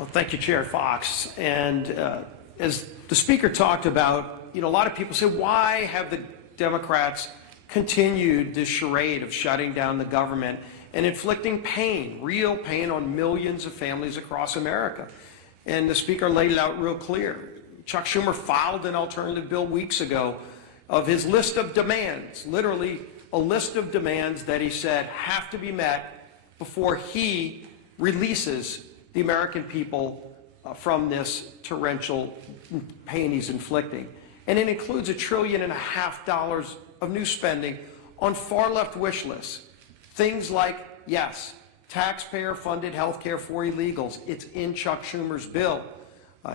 Well, thank you, Chair Fox. And as the Speaker talked about, a lot of people say, why have the Democrats continued this charade of shutting down the government and inflicting pain, real pain, on millions of families across America? And the Speaker laid it out real clear. Chuck Schumer filed an alternative bill weeks ago of his list of demands, literally a list of demands that he said have to be met before he releases the American people from this torrential pain he's inflicting. And it includes $1.5 trillion of new spending on far-left wish lists. Things like, yes, taxpayer-funded health care for illegals. It's in Chuck Schumer's bill.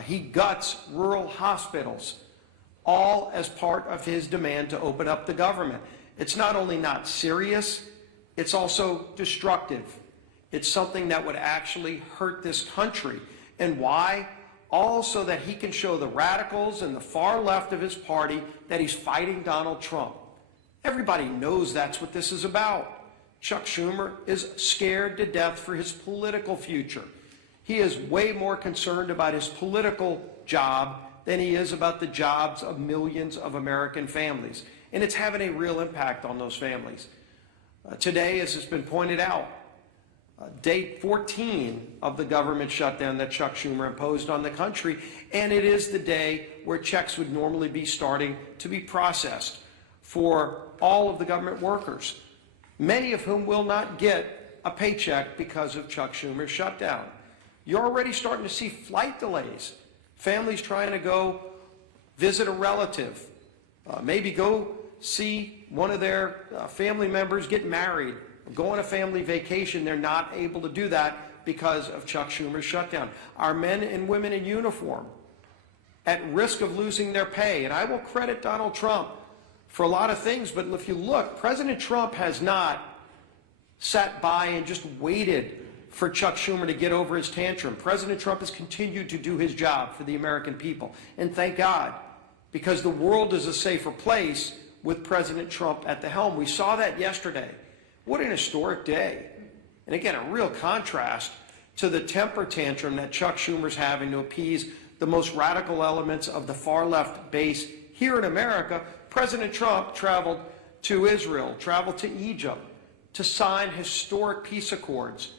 He guts rural hospitals, all as part of his demand to open up the government. It's not only not serious, it's also destructive. It's something that would actually hurt this country. And why? All so that he can show the radicals and the far left of his party that he's fighting Donald Trump. Everybody knows that's what this is about. Chuck Schumer is scared to death for his political future. He is way more concerned about his political job than he is about the jobs of millions of American families. And it's having a real impact on those families. Today, as has been pointed out, day 14 of the government shutdown that Chuck Schumer imposed on the country, and it is the day where checks would normally be starting to be processed for all of the government workers, many of whom will not get a paycheck because of Chuck Schumer's shutdown. You're already starting to see flight delays, families trying to go visit a relative, maybe go see one of their family members get married, go on a family vacation. They're not able to do that because of Chuck Schumer's shutdown. Our men and women in uniform at risk of losing their pay. And I will credit Donald Trump for a lot of things, but if you look, President Trump has not sat by and just waited for Chuck Schumer to get over his tantrum. President Trump has continued to do his job for the American people. And thank God, because the world is a safer place with President Trump at the helm. We saw that yesterday. What an historic day. And again, a real contrast to the temper tantrum that Chuck Schumer's having to appease the most radical elements of the far left base here in America. President Trump traveled to Israel, traveled to Egypt to sign historic peace accords,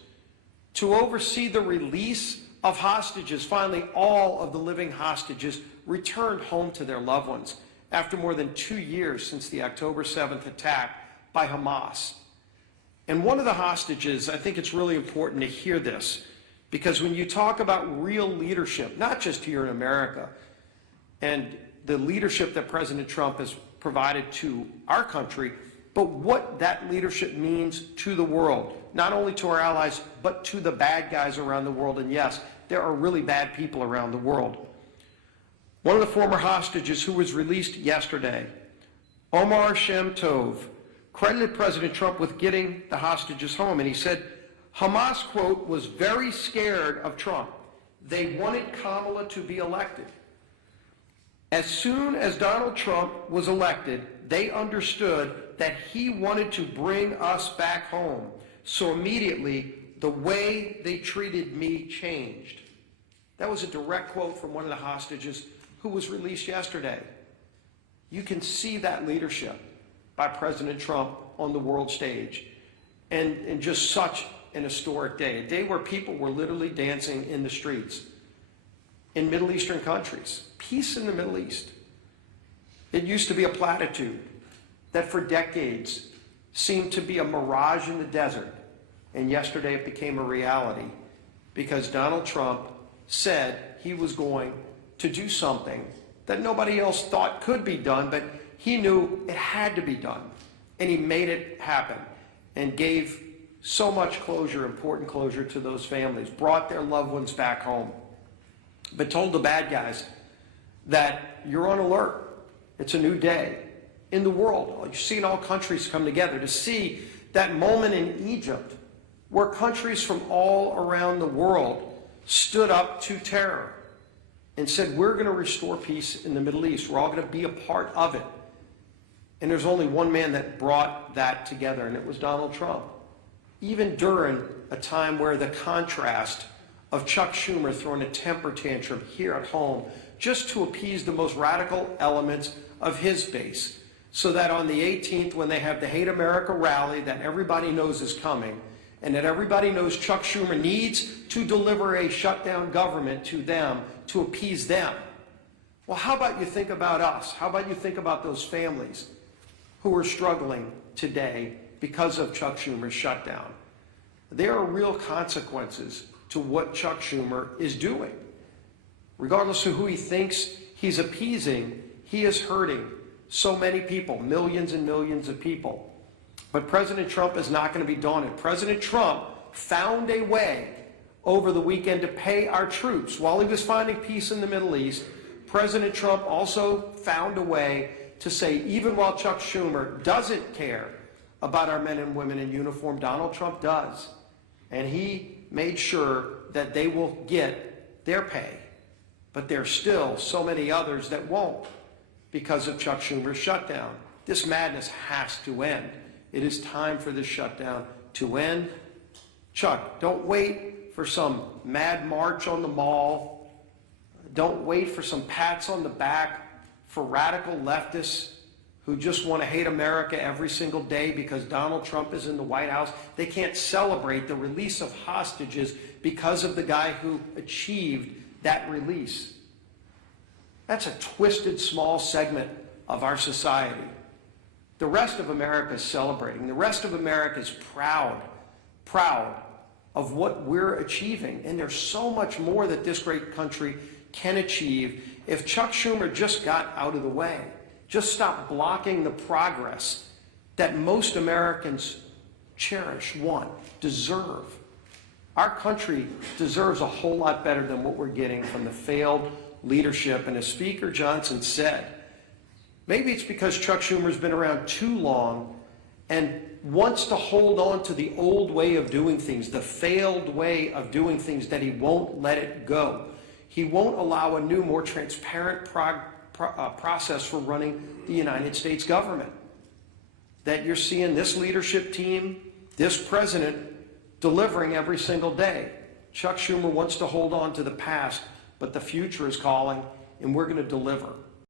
to oversee the release of hostages. Finally, all of the living hostages returned home to their loved ones after more than 2 years since the October 7th attack by Hamas. And one of the hostages, I think it's really important to hear this, because when you talk about real leadership, not just here in America, and the leadership that President Trump has provided to our country, but what that leadership means to the world, not only to our allies, but to the bad guys around the world. And yes, there are really bad people around the world. One of the former hostages who was released yesterday, Omar Shem Tov, credited President Trump with getting the hostages home. And he said, Hamas, quote, was very scared of Trump. They wanted Kamala to be elected. As soon as Donald Trump was elected, they understood that he wanted to bring us back home. So immediately, the way they treated me changed. That was a direct quote from one of the hostages who was released yesterday. You can see that leadership by President Trump on the world stage, and just such an historic day, a day where people were literally dancing in the streets in Middle Eastern countries. Peace in the Middle East. It used to be a platitude that for decades seemed to be a mirage in the desert, and yesterday it became a reality because Donald Trump said he was going to do something that nobody else thought could be done, but he knew it had to be done, and he made it happen and gave so much closure, important closure to those families, brought their loved ones back home, but told the bad guys that you're on alert. It's a new day in the world. You've seen all countries come together to see that moment in Egypt where countries from all around the world stood up to terror and said, we're going to restore peace in the Middle East. We're all going to be a part of it. And there's only one man that brought that together, and it was Donald Trump. Even during a time where the contrast of Chuck Schumer throwing a temper tantrum here at home just to appease the most radical elements of his base, so that on the 18th, when they have the Hate America rally that everybody knows is coming, and that everybody knows Chuck Schumer needs to deliver a shutdown government to them to appease them. Well, how about you think about us? How about you think about those families who are struggling today because of Chuck Schumer's shutdown? There are real consequences to what Chuck Schumer is doing. Regardless of who he thinks he's appeasing, he is hurting so many people, millions and millions of people. But President Trump is not going to be daunted. President Trump found a way over the weekend to pay our troops. While he was finding peace in the Middle East, President Trump also found a way to say, even while Chuck Schumer doesn't care about our men and women in uniform, Donald Trump does. And he made sure that they will get their pay. But there's still so many others that won't because of Chuck Schumer's shutdown. This madness has to end. It is time for this shutdown to end. Chuck, don't wait for some mad march on the mall. Don't wait for some pats on the back for radical leftists who just want to hate America every single day because Donald Trump is in the White House. They can't celebrate the release of hostages because of the guy who achieved that release. That's a twisted, small segment of our society. The rest of America is celebrating. The rest of America is proud of what we're achieving. And there's so much more that this great country can achieve if Chuck Schumer just got out of the way. Just stop blocking the progress that most Americans cherish, want, deserve. Our country deserves a whole lot better than what we're getting from the failed leadership. And as Speaker Johnson said, maybe it's because Chuck Schumer's been around too long and wants to hold on to the old way of doing things, the failed way of doing things, that he won't let it go. He won't allow a new, more transparent process for running the United States government. That you're seeing this leadership team, this president, delivering every single day. Chuck Schumer wants to hold on to the past, but the future is calling, and we're going to deliver.